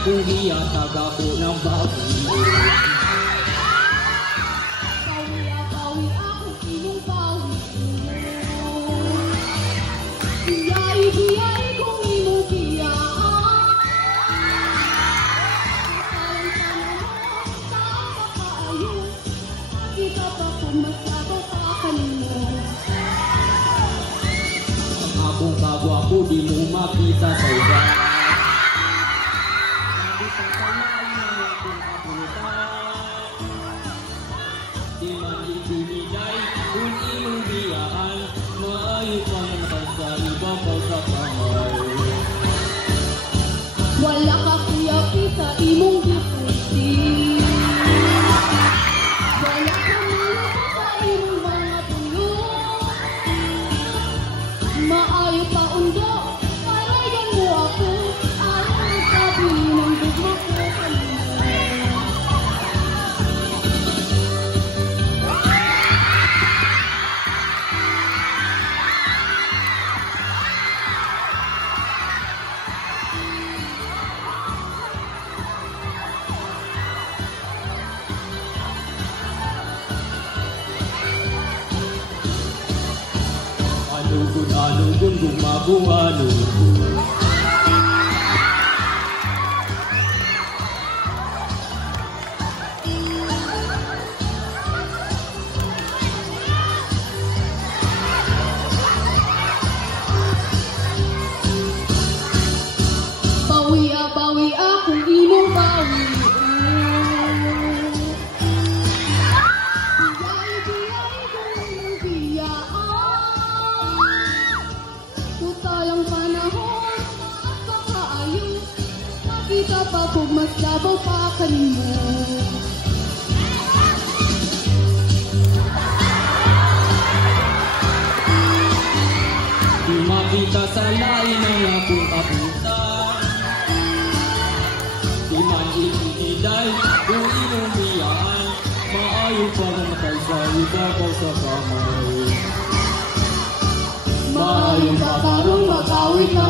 kung iyatag ako ng baboy. Pawi ako imong bawi. Biyay kung imong biyaan. Tama kaayo. Kita pa kung masyado pa kanino. Ang akong kagwapo di mo makita sa iba. Di man ibinigay kung imong biyaan, maayo pa naman sa iba pa sa kamay. Wala ka kuyapi sa imong giputi. Wala ka malapit sa imong mga tulong. Maayo pa undo, parayan mo ako. Ayaw sabi ng dugma ko kanina. Alugon, gumagong-alugon. Bawi akong imong bawi. Biyay kung imong biyaan. Tutalang panahon, at pakaayo. Nakita pa kung mas labaw pa kanimo. Di makita sa lain ang akong kaputan. Di man ibigay kung imong biyaan, maayo pa naman sa iba pa sa kamay. Maayo pa karong magawit na